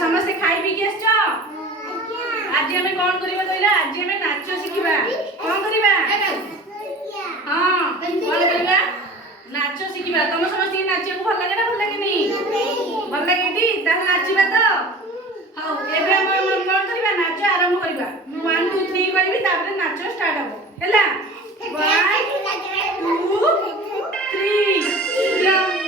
समस्त खाई पी के आछो आज हमें कौन करिबा कहला आज हमें नाच शिखिबा कौन करिबा हां कौन करिबा नाच शिखिबा तुम समस्त नाच को भल लागे ना भल लागे नहीं भल लागे दी ता नाचिबा तो हां एबे हम कौन करिबा नाच आरंभ करिबा 1 2 3 कहिबी तापर नाच स्टार्ट हबो हैला 1 2 3 जंप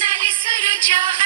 Nali suruja